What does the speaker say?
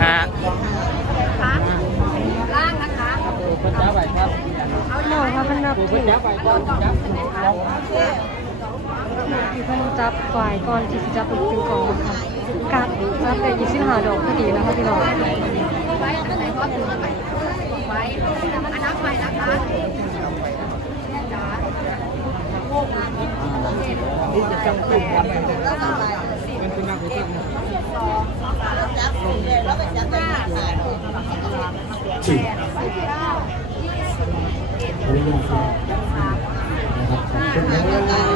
หาล่างนะคะพระเจ้าไปครับน้องค่ะเพิ่นนับพถืระอเจ้าไปก่อนครับที่เพิ่นจับฝ่ายก่อนที่สิจับเป็นปิงปองนะคะกัดจับได้25ดอกพอดีนะคะพี่น้องไว้อันไหนก็ถือไว้ไว้อันนับไปนะคะนี่จะจำกลุ่มกันเป็นเป็นนักวิทยา ฉีดขออนุญาตครับนะครับ